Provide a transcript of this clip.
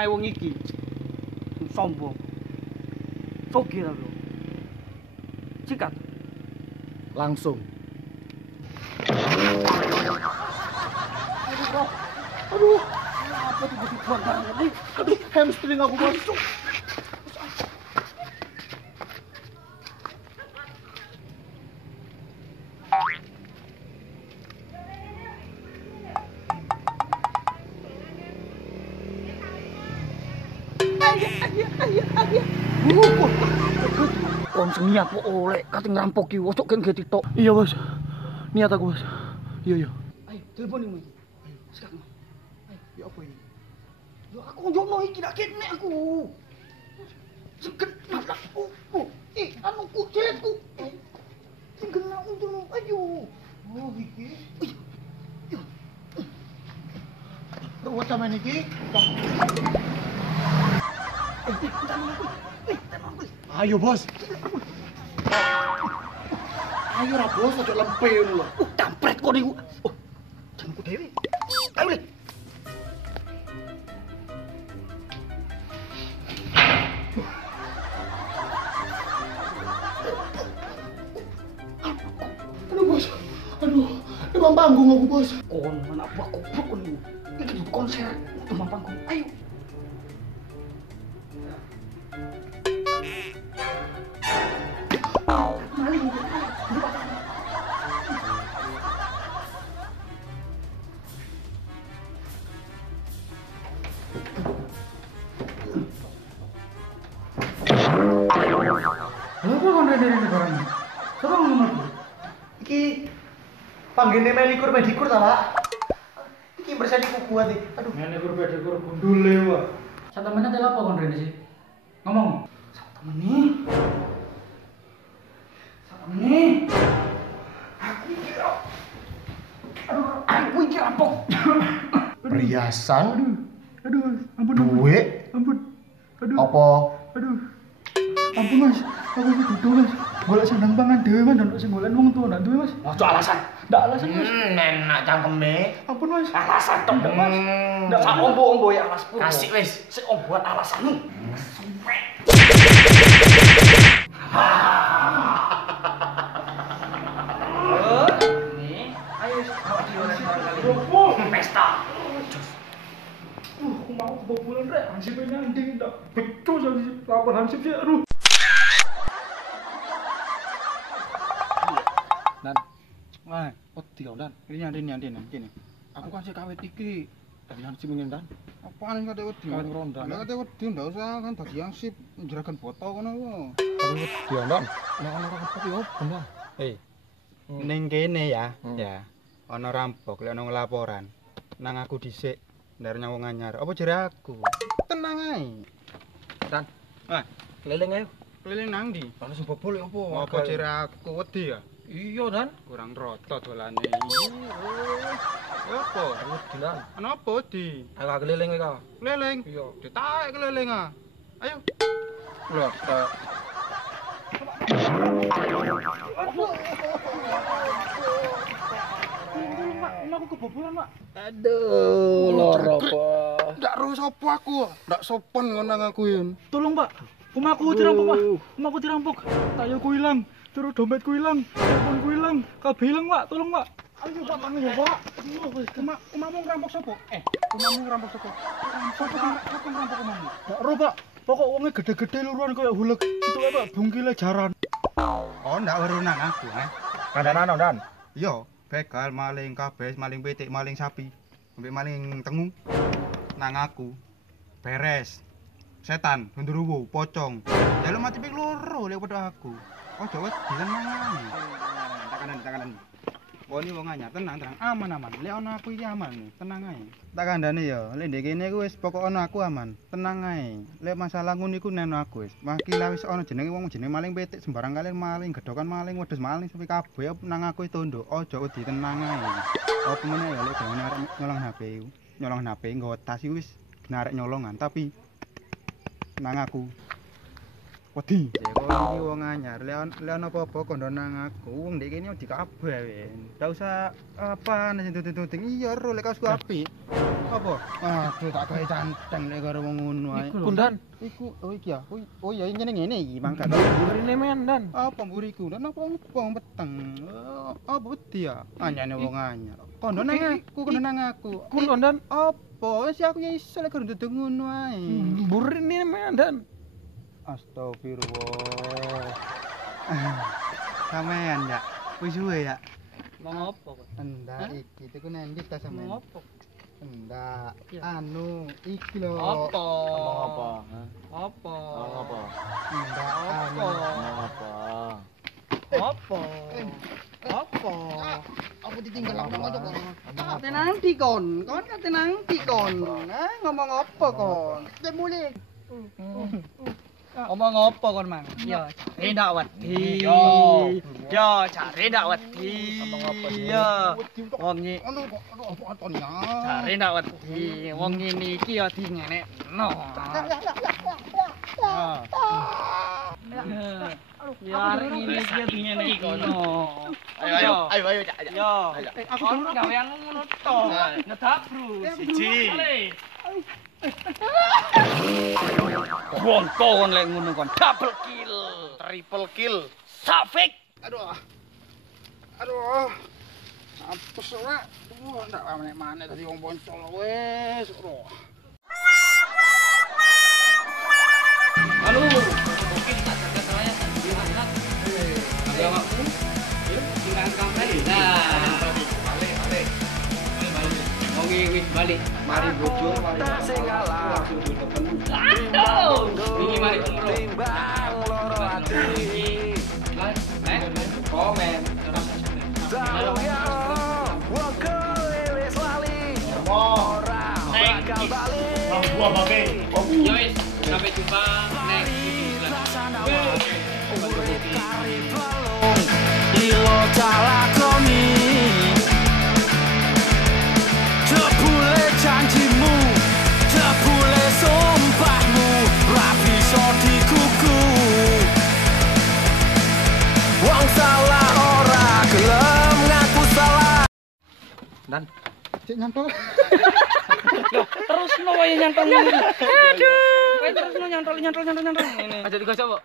omahe wong iki. Sombong. Sogir aku. Sikat. Langsung. Aduh, apa tiba-tiba barang ini? Aduh, hamstring aku masuk. Kon niat kok oleh kating rampok ki ojo gen ge TikTok. Iya, Bos. Niat aku, Bos. Iya. Ayo, telepon iki. Ayo, sekarang. Ayo, Ya apa ini? yo aku njono iki dak kene aku. Segen nabrak. Anu ku ciletku. Sing kena untung ayo. Oh, iki. Ruwet sampean iki. Ayo, Bos. Ayo ra, Bos, ojo lempe ngono lho. Kampret kok niku. Oh, jenengku dhewe. Ayo, Le. Aduh, Bos. Aduh, demam panggung aku, Bos. Kon anak buah goblok niku. Iki tuh konser demam panggung. Ayo. Maling. Lha kok rene-rene barang iki? Sapa ngomong aku? Iki panggene melikur medikur ta, Pak? Iki bersani kuku ati. Aduh, Melikur pedikur gundule wae. Satemene tel apa kon rene sih? Ngomong. Satemene. Aku iki rampok. perhiasan, Aduh, ampun. duit, Ampun. Aduh. apa? Aduh. Ampun, Mas. Aku iki dudu, Mas. Golek sandang pangan dhewe, Mas, ndak sing golek wong tuwa ndak duwe, Mas. Ojo alasan. Ndak alasan, Mas. Nenak cangkeme. Ampun, Mas. Alasan tok, Mas. Ndak sak ombo-ombo ya alasku. Kasih wis. Sik omboan alasanmu. Sumpek. Nih, ayo awak dhewe kali. Pesta. Aku mau kebobolan rek. Hansip nyanding ndak becus hansip. Lapor hansip sih, aduh. Dan wah, wedi kau Dan. Ini nyandin kene. Aku kan sik kawet iki. Dari hansip ngene Dan. Apaan kate wedi? Kawet ronda. Lah kate wedi ndak usah kan dadi yangsip njeragan foto ngono ku. Aku wedi Dan. Nek ana rampok yo bener. Ning kene ya, ya. Ana rampok, lek ana ngelaporan. Nang aku dhisik ndar nyang wong anyar. Apa jere aku? Tenang ae. Dan. Ah, Keliling ayo. keliling nang ndi? Ana sing bobol ya apa? Apa jere aku wedi ya? Iya Dan. Kurang roto dolane. Ya apa? Wedi Dan. Ana apa wedi? Ayo keliling kowe. Keliling. Iya. Ditaek keliling ah. Ayo. Lho, aku kebobolan, Mak. Aduh, Loro apa? ndak ro sapa aku. Ndak sopan ngono nang aku yen. Tolong, Pak. Rumahku dirampok, Pak. Rumahku dirampok. Tayoku hilang, terus dompetku hilang, teleponku hilang, kabeh hilang, Pak. Tolong, Pak. Ayo, Pak, tangan ya, Pak. Rumahmu ngerampok sapa? Rumahmu ngerampok sapa? Sapa ngerampok rumahmu? Ndak ro, Pak. Pokok wonge gede-gede luruan kaya hulek. Itu apa? Bungkile jaran. Oh, ndak weruh nang aku, Kandanan, Dan. Iya, begal, maling kabeh, maling pitik, maling sapi, sampai maling tengu. Nang aku. Beres. Setan, genderuwo, pocong. Ya lu mati ping loro lek padha aku. Ojo wedi tenang ae. Takanan. Woni wong anyar tenang, aman. Lek ana aku iki aman, tenang ae. Tak kandhane ya, lek ndek kene ku wis pokok ana aku aman, tenang ae. Lek masalah ngono iku neno aku wis. Makila wis ana jenenge wong jenenge maling pitik sembarang kalian maling, gedhokan maling, wedhus maling sampe kabeh nang aku wis tondo. Ojo wedi tenang ae. Apa meneh ya lek gawe arek nyolong HP ku. Nyolong HP nggawa tas iku wis arek nyolongan, tapi nang aku wedi. Ya kok iki wong anyar, lek ana apa-apa kondo nang aku. Wong ndek kene wedi kabeh. Ndak usah apa sing tuting-tuting. Iya ro lek kaosku apik. Apa? Aduh tak gawe canteng nek karo wong ngono ae. Iku, Dan. Iku oh iki ya. Oh ya ngene iki mangkat. Burine men, Dan. Apa mburiku? Dan apa wong peteng. Apa wedi ya? Anyane wong anyar. Kondo nang aku, kondo nang aku. Kulo, Dan. Apa? Wis aku ya iso lek kudu ngono ae. Burine men, Dan. Astagfirullah. Sampean ya. Wis suwe ya. Mau apa kok? Enggak iki tuku nanti ta sampean. Mau apa? Enggak. Iya. Anu iki lho. Apa? Apa? Apa? Apa? Enggak anu. Apa? Apa? Apa? Aku ditinggal aku nang kok. Kate nanti kon kate nanti kon. Ngomong apa kon? Dia mulai. Omong apa kon, Mang? Ya, cari ndak wedi. Yo, cari ndak wedi. Omong apa ya? Wong iki Aduh apa Antonia? cari ndak wedi. Wong ngene iki ya dingenekno. Ya arek ngene iki ya dingenekno. Ayo. Yo. Aku dulu gawean ngono to. Ngedak, Bro. Siji. Wong kon lek ngono kon double kill, triple kill, Safik. Aduh. Apa ora? Ndak mana tadi wong boncol wes. Halo. Oke, kita jaga soalnya. Gimana? Ada waktu? Yuk, tinggal kamera. Nah, balik. Wongi wis balik. Mari bojo, mari. Aduh. Ini mari bro. Komen. Yois, sampai jumpa next Lilo calakoni jebule janjimu jebule sumpahmu rapi so dikuku wong salah ora gelem ngaku salah Dan Cek nyantol. terus no wae nyantol. Aduh. Terus no nyantol. Ini. Aja digosok, Bu.